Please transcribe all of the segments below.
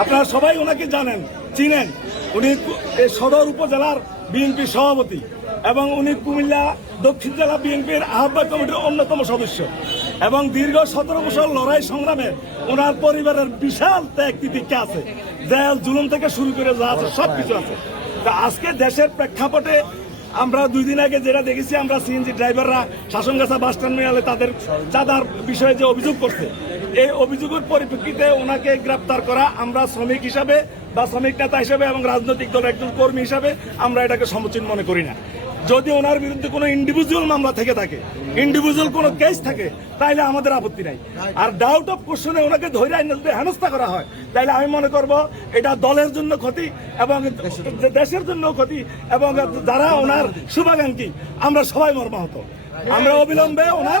আপনারা সবাই ওনাকে জানেন, চিনেন। উনি সদর উপজেলার বিএনপি সভাপতি এবং উনি কুমিল্লা দক্ষিণ জেলা বিএনপির আহ্বায়ক কমিটির অন্যতম সদস্য এবং দীর্ঘ 17 বছর লড়াই সংগ্রামে ওনার পরিবারের বিশাল ত্যাগ তিতিক্ষা আছে, জেল জুলুম থেকে শুরু করে যা আছে সবকিছু আছে। তা আজকে দেশের প্রেক্ষাপটে আমরা 2 দিন আগে যেটা দেখেছি, আমরা সিএনজি ড্রাইভাররা শাসনগাছা বাস টার্মিনালে তাদের চাঁদার বিষয়ে যে অভিযোগ করছে, এই অভিযোগের পরিপ্রেক্ষিতে ওনাকে গ্রেপ্তার করা আমরা শ্রমিক হিসাবে বা শ্রমিক নেতা হিসাবে এবং রাজনৈতিক দলের একজন কর্মী হিসাবে আমরা এটাকে সমীচীন মনে করি না। যদি ওনার বিরুদ্ধে কোনো ইন্ডিভিজুয়াল মামলা থেকে থাকে, ইন্ডিভিজুয়াল কোনো কেস থাকে, তাইলে আমাদের আপত্তি নাই। আর ডাউট অফ কোশ্চেনে ওনাকে ধরে যদি হেনস্থা করা হয়, তাইলে আমি মনে করব এটা দলের জন্য ক্ষতি এবং দেশের জন্য ক্ষতি এবং যারা ওনার শুভাকাঙ্ক্ষী আমরা সবাই মর্মাহত। আমরা অবিলম্বে ওনার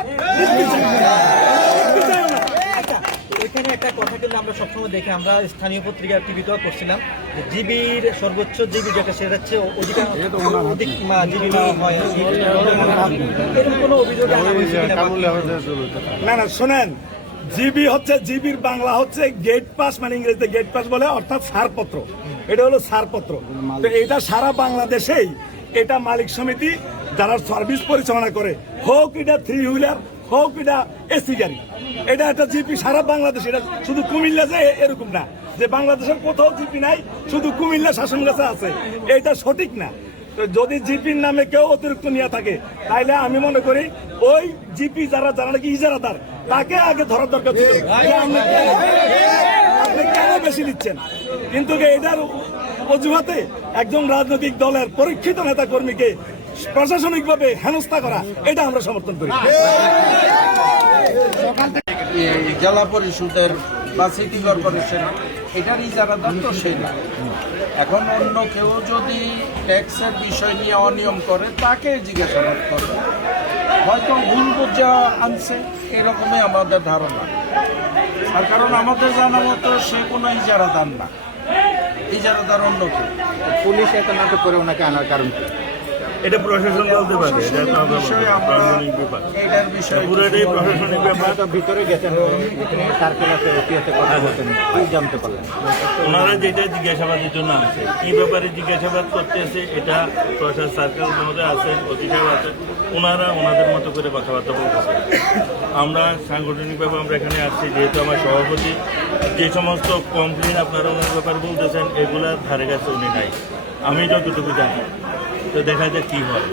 এখানে একটা কথা কিন্তু আমরা সবসময় দেখি, আমরা স্থানীয় পত্রিকা টিভিতেও করছিলাম যে জিবির সর্বোচ্চ জিবি যেটা সেটা হচ্ছে অধিক জিবি হয়, এরকম কোনো অভিযোগ না। শোনেন, জিবি হচ্ছে, জিবির বাংলা হচ্ছে গেট পাস, মানে ইংরেজিতে গেট পাস বলে, অর্থাৎ ছাড়পত্র। এটা হলো ছাড়পত্র। তো এটা সারা বাংলাদেশেই এটা মালিক সমিতি যারা সার্ভিস পরিচালনা করে, হোক এটা 3 হুইলার, হোক এটা এসি গাড়ি, এটা একটা জিপি সারা বাংলাদেশ। এটা শুধু কুমিল্লা যে এরকম না যে বাংলাদেশের কোথাও জিপি নাই, শুধু কুমিল্লা শাসনগাছা আছে, এটা সঠিক না। তো যদি জিপির নামে কেউ অতিরিক্ত নিয়ে থাকে, তাইলে আমি মনে করি ওই জিপি যারা নাকি ইজারাদার, তাকে আগে ধরার দরকার ছিল। আপনি কেন বেশি নিচ্ছেন? কিন্তু এটার অজুহাতে একজন রাজনৈতিক দলের পরীক্ষিত নেতা কর্মীকে প্রশাসনিকভাবে হেনস্থা করা, এটা আমরা সমর্থন করি। জেলা পরিষদের বা সিটি কর্পোরেশন এটার ইজারাদার তো সেই না। এখন অন্য কেউ যদি ট্যাক্সের বিষয় নিয়ে অনিয়ম করে, তাকে জিজ্ঞাসাবাদ করবে, হয়তো ভুল বুঝা আনছে, এরকমই আমাদের ধারণা। আর কারণ আমাদের জানা মতো সে কোনো ইজারাদার না, ইজারাদার অন্য কেউ। পুলিশ এত নাটক করে ওনাকে আনার কারণ কি? এটা প্রশাসন বলতে পারে, এটার বিষয়ে পুরোটাই প্রশাসনিক ব্যাপার। ভিতরে গেছেন, সার্কেল আছে, ওটিতে কথা বলতেন, কি জানতে পারলেন? ওনারা যেটা জিজ্ঞাসাবাদের জন্য আছে, এই ব্যাপারে জিজ্ঞাসাবাদ করতেছে, এটা প্রশাসন সার্কেল মধ্যে আছেন, ওসি সাহেব আছেন, ওনারা ওনাদের মতো করে কথাবার্তা বলতেছে। আমরা সাংগঠনিকভাবে আমরা এখানে আসছি, যেহেতু আমার সভাপতি, যে সমস্ত কমপ্লেন আপনারা ওনার ব্যাপারে বলতেছেন, এগুলার ধারে কাছে উনি নাই, আমি যতটুকু জানি। তো দেখা যাক কি হয়।